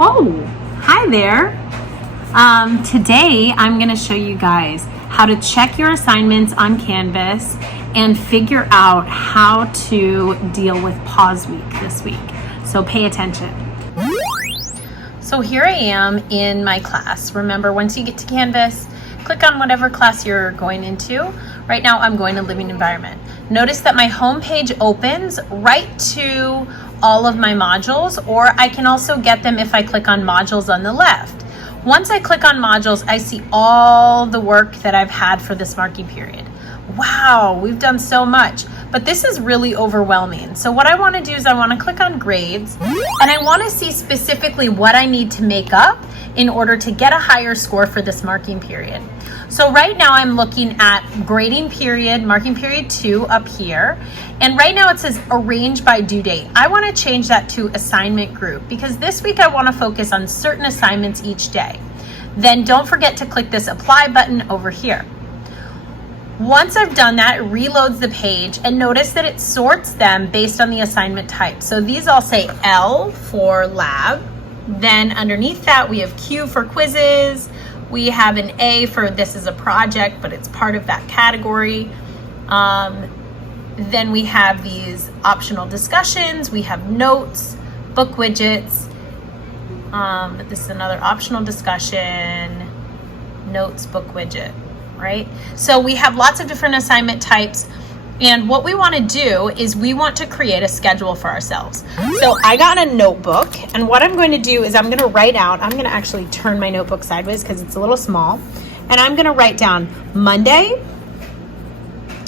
Oh, hi there. Today I'm going to show you guys how to check your assignments on Canvas and figure out how to deal with pause week this week. So pay attention. So here I am in my class. Remember, once you get to Canvas, click on whatever class you're going into. Right now I'm going to Living Environment. Notice that my home page opens right to all of my modules, or I can also get them if I click on modules on the left. Once I click on modules, I see all the work that I've had for this marking period. Wow, we've done so much, but this is really overwhelming. So what I want to do is I want to click on grades, and I want to see specifically what I need to make up in order to get a higher score for this marking period. So right now I'm looking at grading period, marking period 2 up here. And right now it says arrange by due date. I want to change that to assignment group because this week I want to focus on certain assignments each day. Then don't forget to click this apply button over here. Once I've done that, it reloads the page, and notice that it sorts them based on the assignment type. So these all say L for lab. Then underneath that we have Q for quizzes. We have an A for this is a project, but it's part of that category. Then we have these optional discussions. We have notes, book widgets. This is another optional discussion, notes, book widget, right? So we have lots of different assignment types. And what we want to do is we want to create a schedule for ourselves. So I got a notebook, and what I'm going to do is I'm going to write out, I'm going to actually turn my notebook sideways because it's a little small, and I'm going to write down Monday,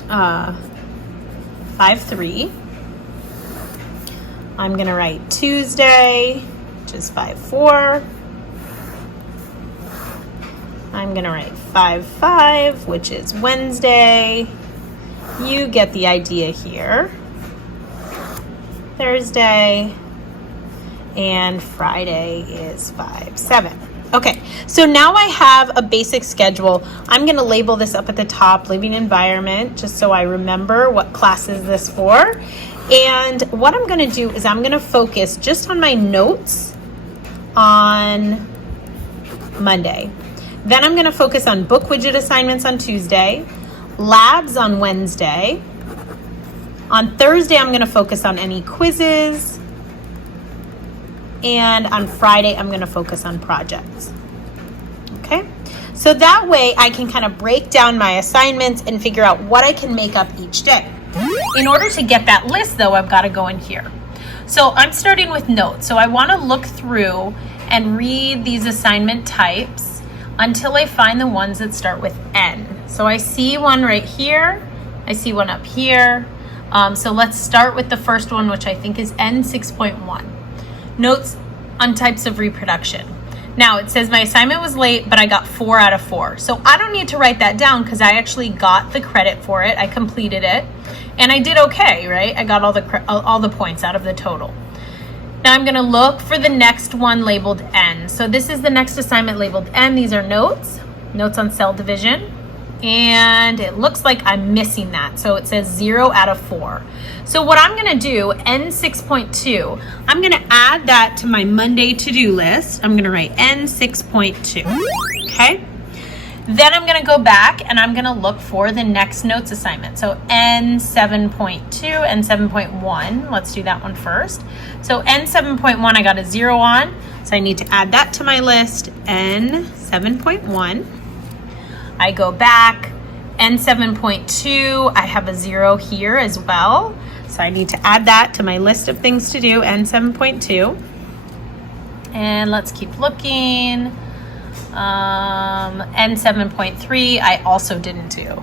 5-3. I'm going to write Tuesday, which is 5-4. I'm going to write 5-5, which is Wednesday. You get the idea here. Thursday, and Friday is 5-7. Okay, so now I have a basic schedule. I'm going to label this up at the top, Living Environment, just so I remember what class is this for. And what I'm going to do is I'm going to focus just on my notes on Monday. Then I'm going to focus on book widget assignments on Tuesday, labs on Wednesday. On Thursday, I'm going to focus on any quizzes. And on Friday, I'm going to focus on projects. Okay? So that way I can kind of break down my assignments and figure out what I can make up each day. In order to get that list, though, I've got to go in here. So I'm starting with notes. So I want to look through and read these assignment types until I find the ones that start with N. So I see one right here. I see one up here. So let's start with the first one, which I think is N6.1. Notes on types of reproduction. Now it says my assignment was late, but I got 4 out of 4. So I don't need to write that down because I actually got the credit for it. I completed it and I did okay, right? I got all the points out of the total. Now I'm going to look for the next one labeled N. So this is the next assignment labeled N. These are notes on cell division. And it looks like I'm missing that. So it says 0 out of 4. So what I'm going to do, N6.2, I'm going to add that to my Monday to-do list. I'm going to write N6.2. Okay. Then I'm going to go back and I'm going to look for the next notes assignment. So N7.2, N7.1. Let's do that one first. So N7.1, I got a 0 on. So I need to add that to my list, N7.1. I go back, N7.2, I have a 0 here as well. So I need to add that to my list of things to do, N7.2. And let's keep looking. N7.3, I also didn't do.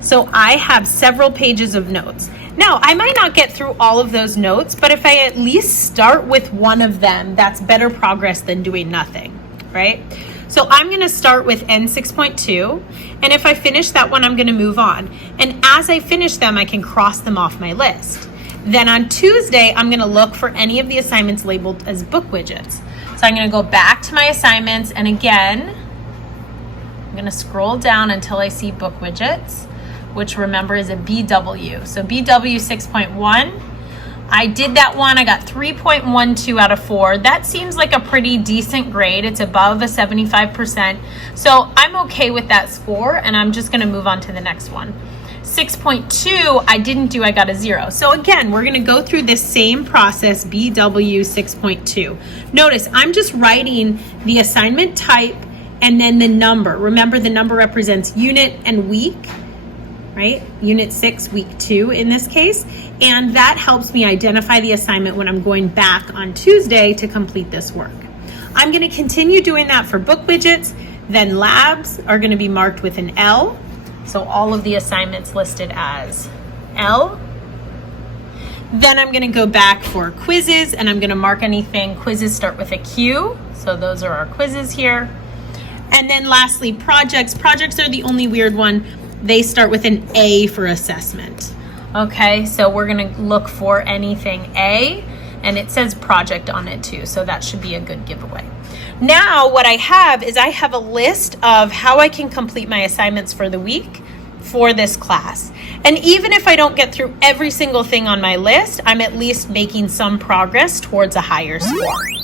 So I have several pages of notes. Now, I might not get through all of those notes, but if I at least start with one of them, that's better progress than doing nothing, right? So I'm going to start with N6.2, and if I finish that one, I'm going to move on. And as I finish them, I can cross them off my list. Then on Tuesday, I'm going to look for any of the assignments labeled as book widgets. So I'm going to go back to my assignments, and again, I'm going to scroll down until I see book widgets, which remember is a BW. So BW 6.1, I did that one. I got 3.12 out of 4. That seems like a pretty decent grade. It's above a 75%. So I'm okay with that score, and I'm just going to move on to the next one. 6.2, I didn't do, I got a 0. So again, we're going to go through this same process, BW 6.2. Notice I'm just writing the assignment type and then the number. Remember, the number represents unit and week, right? Unit 6, week 2 in this case. And that helps me identify the assignment when I'm going back on Tuesday to complete this work. I'm going to continue doing that for book widgets. Then labs are going to be marked with an L. So all of the assignments listed as L. Then I'm going to go back for quizzes, and I'm going to mark anything. Quizzes start with a Q. So those are our quizzes here. And then lastly, projects. Projects are the only weird one. They start with an A for assessment. Okay, so we're going to look for anything A, and it says project on it too. So that should be a good giveaway. Now what I have is I have a list of how I can complete my assignments for the week for this class. And even if I don't get through every single thing on my list, I'm at least making some progress towards a higher score.